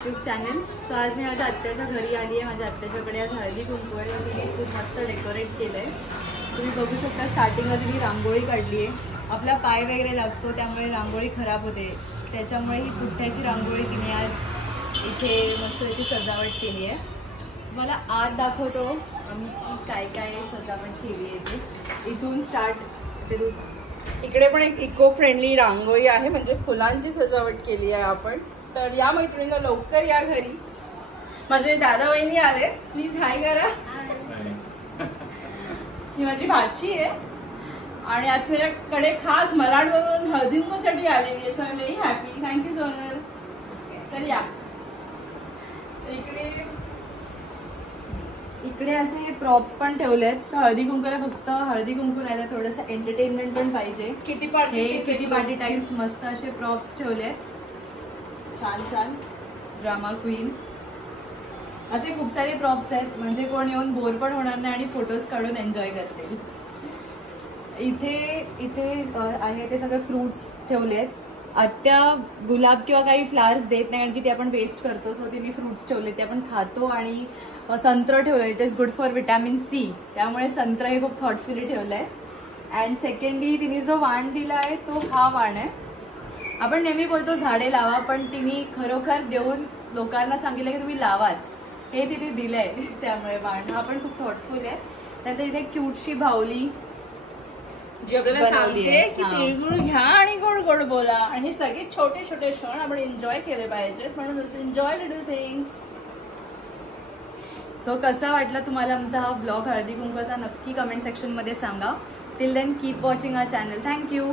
YouTube channel. सो आज मी माझ्या आत्याच्या घरी आली आहे. माझ्या आत्याच्याकडे आज हळदी कुंकू आहे आणि तिने खूप मस्त डेकोरेट केलं आहे. तुम्ही बघू शकता स्टार्टिंगला तिने रांगोळी काढली आहे. आपला पाय वगैरे लागतो त्यामुळे रांगोळी खराब होते, त्याच्यामुळे ही पुठ्ठ्याची रांगोळी तिने आज इथे मस्त त्याची सजावट केली आहे. मला आत दाखवतो आम्ही की काय काय सजावट केली आहे ते. इथून स्टार्ट ते इकडे पण एक इको फ्रेंडली रांगोळी आहे, म्हणजे फुलांची सजावट केली आहे आपण. तर या मैत्रिणींना लवकर या घरी. माझे दादा वहिनी आले, प्लीज हाय करा. ही माझी भाची आहे आणि आज माझ्याकडे खास मलाडवरून हळदी कुंकूसाठी आलेली आहे. So I am very happy. Thank you Sonal. तर या इकडे असे प्रॉप्स पण ठेवलेत. हळदी कुंकूला फक्त हळदी कुंकू नाही तर थोडंसं एंटरटेनमेंट पण पाहिजे. किटी पार्टी टाइप्स मस्त असे प्रॉप्स ठेवलेत. छान छान ड्रामा क्वीन असे खूप सारे प्रॉप्स आहेत, म्हणजे कोण येऊन बोर पण होणार नाही आणि फोटोज काढून एन्जॉय करतील. इथे आहे ते सगळे फ्रुट्स ठेवलेत. आत्या गुलाब किंवा काही फ्लावर्स देत नाही कारण की ते आपण वेस्ट करतो. सो तिने फ्रुट्स ठेवले ते आपण खातो. आणि संत्र ठेवलं, it is good for vitamin C, त्यामुळे संत्र हे खूप थॉटफुली ठेवलंय. अँड सेकंडली तिने जो वाण दिला आहे तो हा वाण आहे. आपण नेहमी बोलतो झाडे लावा, पण तिने खरोखर देऊन लोकांना सांगितलं की तुम्ही लावाच, हे तिने दिलंय. त्यामुळे वाण हा पण खूप थॉटफुल आहे. त्यानंतर इथे क्यूटशी बाहुली जी आपल्याला सांगते की तिळगुळ घ्या आणि गोड गोड बोला. आणि हे सगळे छोटे छोटे क्षण आपण एन्जॉय केले पाहिजेत, म्हणून एन्जॉय लिटल थिंग्स. सो कसा वाटला तुम्हाला आमचा हा ब्लॉग हळदी कुंकूचा नक्की कमेंट सेक्शन मध्ये सांगा. Till then keep watching our channel. Thank you.